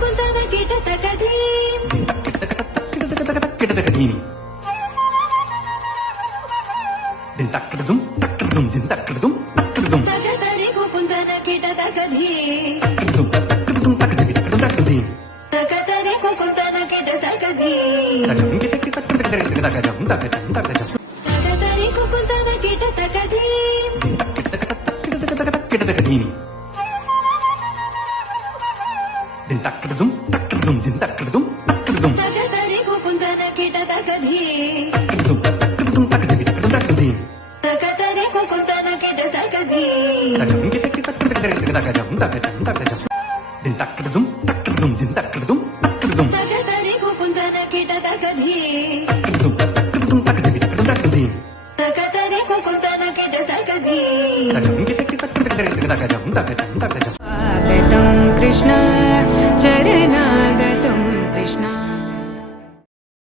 ಕುಂತನ ಕಿಟ ತಕದಿ din takdum takdum din takdum takdum ತಕತರಿ ಕುಂತನ ಕಿಟ ತಕದಿ takdum takdum takdum takdum ತಕತರಿ ಕುಂತನ ಕಿಟ ತಕದಿ takdum takdum takdum takdum ತಕತರಿ ಕುಂತನ ಕಿಟ ತಕದಿ din takdum takdum din takdum takdum ತಕತರಿ ಕುಂತನ ಕಿಟ ತಕದಿ takdum takdum takdum takdum ತಕತರಿ ಕುಂತನ ಕಿಟ ತಕದಿ din takdum takdum din takdum takdum ತಕತರಿ ಕುಂತನ ಕಿಟ ತಕದಿ takdum takdum takdum ತಕತರಿ ಕುಂತನ ಕಿಟ ತಕದಿ takdum स्वागतं कृष्ण चरण